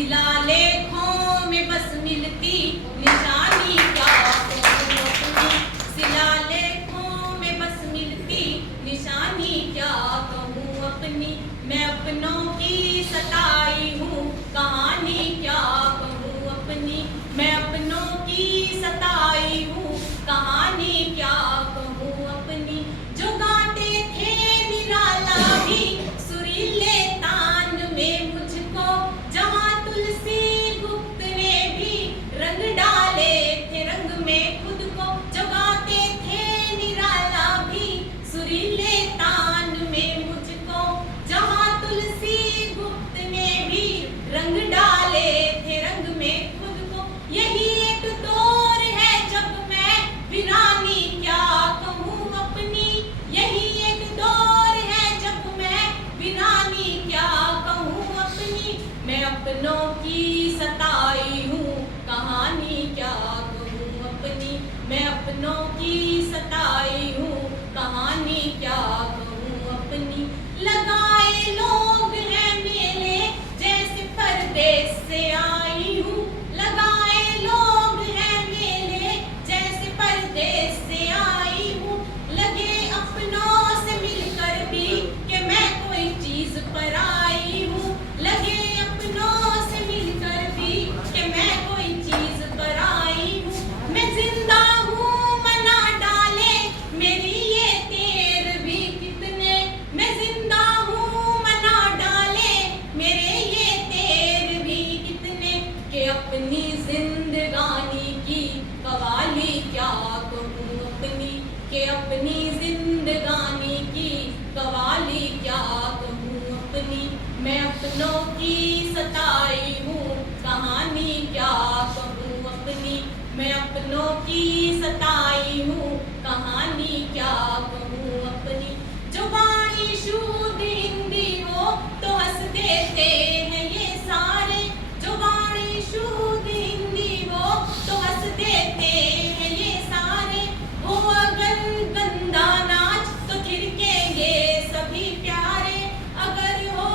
शिलालेखों में बस मिलती निशानी क्या कहूँ अपनी, शिलालेखों में बस मिलती निशानी क्या कहूँ अपनी। मैं अपनों की सताई हूँ कहानी क्या कहूँ अपनी, मैं अपनों की सताई हूँ कहानी क्या कहूँ अपनी। जो गाते थे निराला भी सुरीले तान में मुझको, जहाँ तुलसी गुप्त ने भी रंग डाले थे रंग में खुद को। जो गाते थे निराला भी सुरीले तान में मुझको, जहाँ तुलसी गुप्त ने भी रंग डाले थे रंग में खुद को। यही एक दौर है जब मैं वीरानी क्या कहूँ अपनी, यही एक दौर है जब मैं वीरानी क्या कहूँ अपनी। मैं अपनों की सताई हूँ कहानी क्या कहूँ अपनी, मैं अपनों की सताई हूँ कहानी क्या कहूँ अपनी। लगाए लोग हैं मेले जैसे परदेश से आई हूँ, लगाए लोग हैं मेले जैसे परदेश से आई हूँ। लगे अपनों से मिलकर भी कि मैं कोई चीज पर आई हूँ, लगे अपनों से मिलकर भी कि मैं कोई चीज पर आई हूँ। मैं जिंदा हूँ मना डाले मेरी ये तेर भी कितने, मैं जिंदा हूँ मना डाले मेरे ये तेर भी कितने। कि अपनी जिंदगानी की कवाली क्या कहूँ अपनी, कि अपनी जिंदगानी की कवाली क्या कहूँ अपनी। मैं अपनों की सताई हूँ कहानी क्या कहूँ अपनी, मैं अपनों की सताई हूँ कहानी क्या कहूँ अपनी। जो वाणी शुद्ध हिंदी हो तो हंस देते हैं ये सारे, जो वाणी शुद्ध हिंदी हो तो हंस देते हैं ये सारे। वो अगर गंदा नाच तो थिरकेंगे सभी प्यारे, अगर हो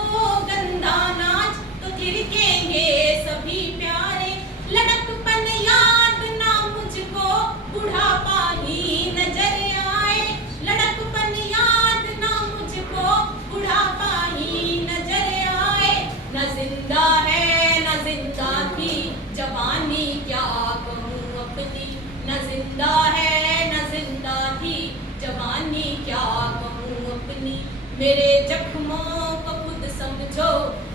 गंदा नाच तो थिरकेंगे सभी प्यारे। लड़कपन याद ना मुझको बुढ़ापा ही नजर आए, लड़कपन याद ना मुझको बुढ़ापा ही नजर आए। न जिंदा है न जिंदा थी जवानी क्या कहूँ अपनी, न जिंदा है न जिंदा थी जवानी क्या कहूँ अपनी। मेरे जख्मों को खुद समझो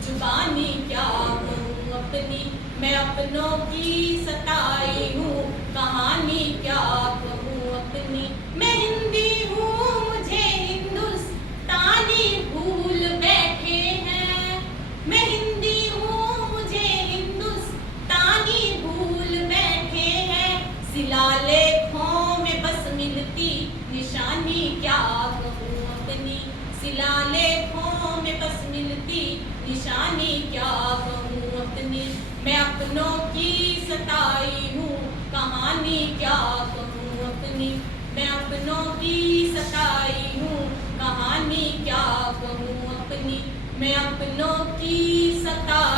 जुबानी क्या कहूँ अपनी, मैं अपनों की सताई हूँ कहानी क्या कहूँ अपनी। मैं हिंदी हूँ मुझे हिंदुस्तानी भूल बैठे हैं, मैं हिंदी हूँ मुझे हिंदुस्तानी भूल बैठे हैं। शिलालेखों में बस मिलती निशानी क्या कहूँ अपनी, शिलालेखों में बस मिलती निशानी क्या कहूँ अपनी। मैं अपनों की सताई हूँ कहानी क्या कहूँ अपनी, मैं अपनों की सताई हूँ कहानी क्या कहूँ अपनी। मैं अपनों की सताई